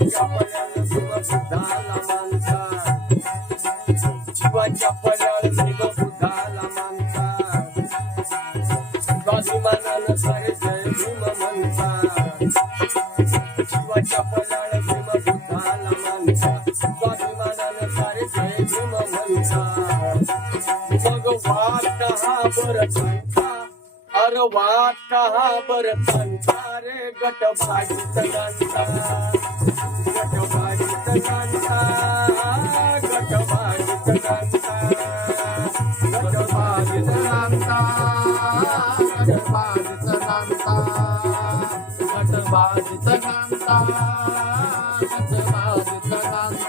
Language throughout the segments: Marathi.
शिवाच्या पल्याला भीम बुद्धाला मानता शिवाच्या पल्याला भीम बुद्धाला मानता स्वाभिमानानं सारे जय भीम म्हणता शिवाच्या पल्याला भीम बुद्धाला मानता स्वाभिमानानं सारे जय भीम म्हणता मग वाट हा बरं अरे वाट कहा बरं पंथा रे गटबाजीत गांता गटबाजीत गांता गटबाजीत गांता गटबाजीत गांता गटबाजीत गांता गटबाजीत गांता गटबाजीत गांता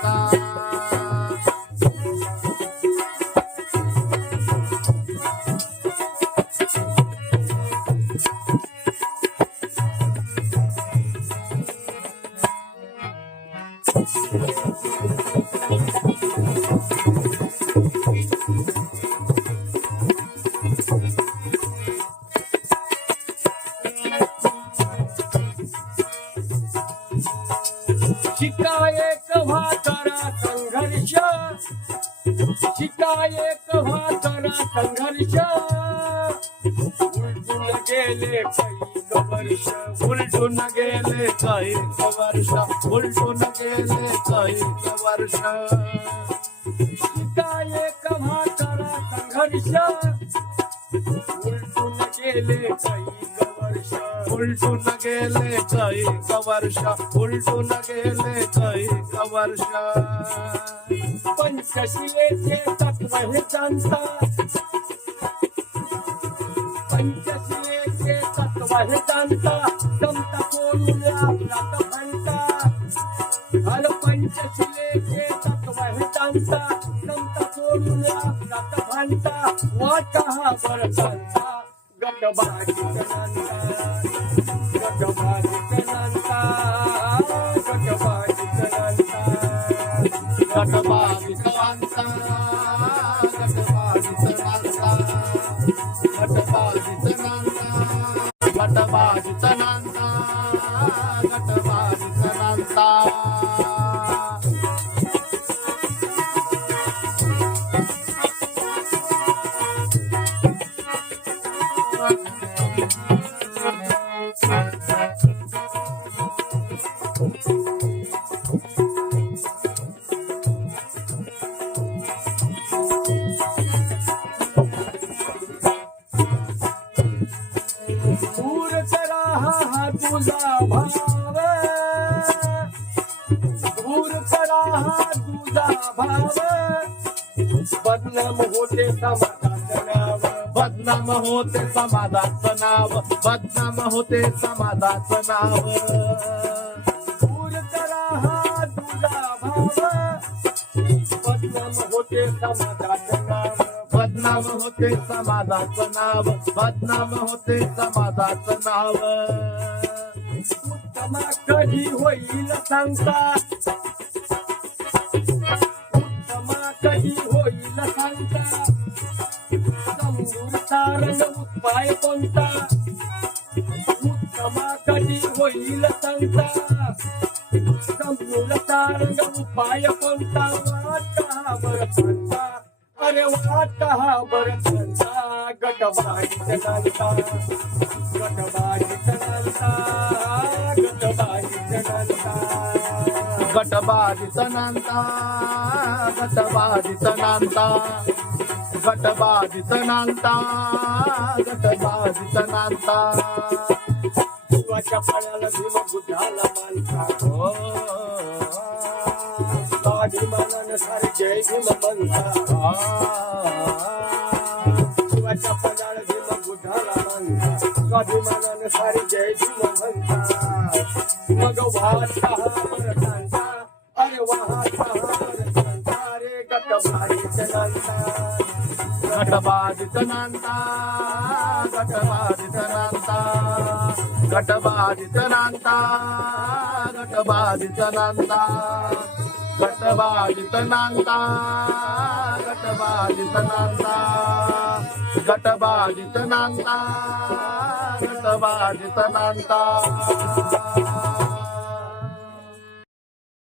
शिका एक व्हा करा संघर्ष शिका एक व्हा करा संघर्ष उलटून गेले काही वर्ष उलटून गेले काही वर्ष उलटून गेले काही वर्ष शिका एक व्हा करा संघर्ष उलटून गेले काही वर्ष उलटून गेले काही वर्ष उलटून गेले काही वर्ष पंचशिलेचे तत्व हे जाणता पंचशिलेचे तत्व हे जाणता समता सोडून आपला म्हणता अरे पंचशिलेचे तत्व हे जाणता समता सोडून आपला म्हणता वाट हा बरं जाणता गटबाजीत गांता गटबाजीत गांता गटबाजीत गांता गटबाजीत गांता गटबाजीत गांता गटबाजीत गांता गटबाजीत गांता गटबाजीत गांता दूर करा हा तुझा भाव दूर करा हा तुझा भाव बदनाम होते समाजाचं नाव बदनाम होते समाजाचं नाव बदनाम होते समाजाचं नाव दूर करा हा तुझा भाव बदनाम होते समाजाचं नाव बदनाम होते समाजाचं नाव बदनाम होते समाजाचं नाव उत्तमा कधी होईल सांगता उत्तमा कधी होईल सांगता समजूचा रंग उपाय कोणता उत्तमा कधी होईल सांगता समजूचा रंग उपाय कोणता वाटा बरं सांगता अरे वाट हा बरं सांगता गटबाजीत गांता गटबाजीत गांता गटबाजीत गांता गटबाजीत गांता गटबाजीत गांता गटबाजीत गांता गटबाजीत गांता शिवाच्या पाण्याला भीम बुद्धाला मानता स्वाभिमानानं सारे जय भीम म्हणता शिवाच्या पाण्याला भीम बुद्धाला मानता स्वाभिमानानं सारे जय भीम म्हणता मग वाट हा बरं सांगता अरे वाट हा बरं सांगता रे गटबाजीत गांता गटबाजीत गांता गटबाजीत गांता गटबाजीत गांता गटबाजीत गांता गटबाजीत गांता गटबाजीत गांता गटबाजीत गांता गटबाजीत गांता